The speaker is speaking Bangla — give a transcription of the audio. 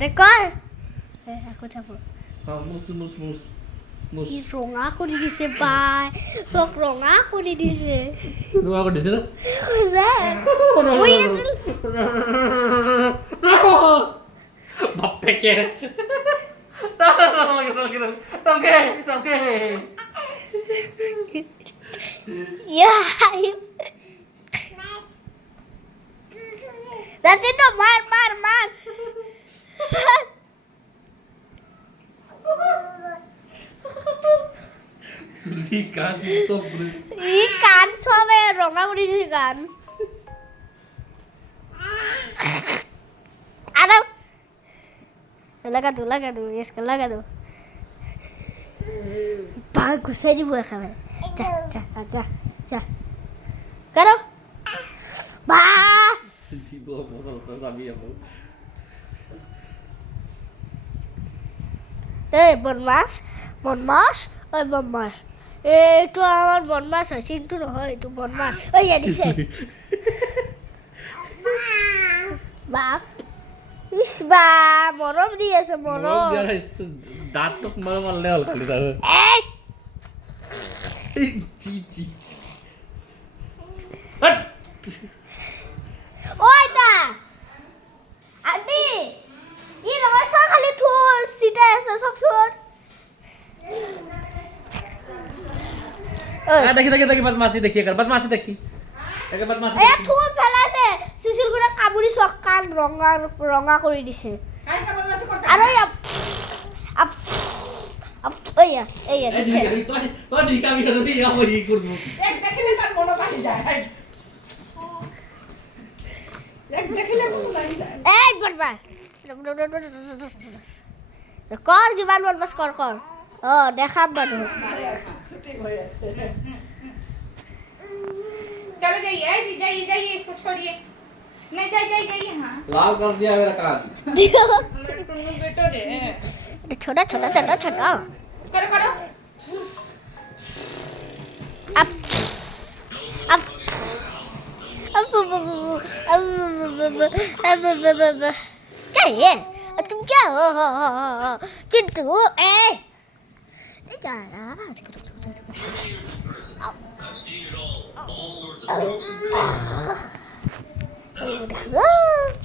দেখো aku cabut mus. ih rong aku di dise bay sok rong aku di dise Lu aku di sini. Jose wih Bapek ya. Oke. ya nanti tuh mar Sulikan sobre. ikan sobe rong aku di dise kan ada laga tuh yes laga tuh bagus aja buat kamu cah karo bah Di bawah masal sabi aku. বনমাস এইটো আমার বনমাস হয় চিন্তু নহয় এইটো বনমাস ওই দিছে বাপ ইস বা মরম দি আছে মরম দাঁত তো মারলে হল খালি তার এই চি ওইটা আন্টি ই নহয় সব খালি থুর সিটা আছে সব থুর দেখি বদমাশি দেখি বদমাশি দেখি বদমাশি এ থুর ফেলাছে সুশীল গুড়া কাবুরি সক কান রঙা করে দিছে আর ওই এই দিছে তো ঠিক আমি যদি আমি করব এক দেখিলে তার মন পাহি যায় এক দেখিলে মন লাগি যায় এই বদমাস কর জীবন বদমাস কর ও দেখাম বানু ছুটি হয়ে আছে चलो जाइए इसको छोड़िए नहीं जाइए हाँ लाल कर दिया मेरा कान बेटो रे छोटा करो अब क्या है तुम क्या हो चिंटू ए जा रहा I've seen it all sorts of folks and things.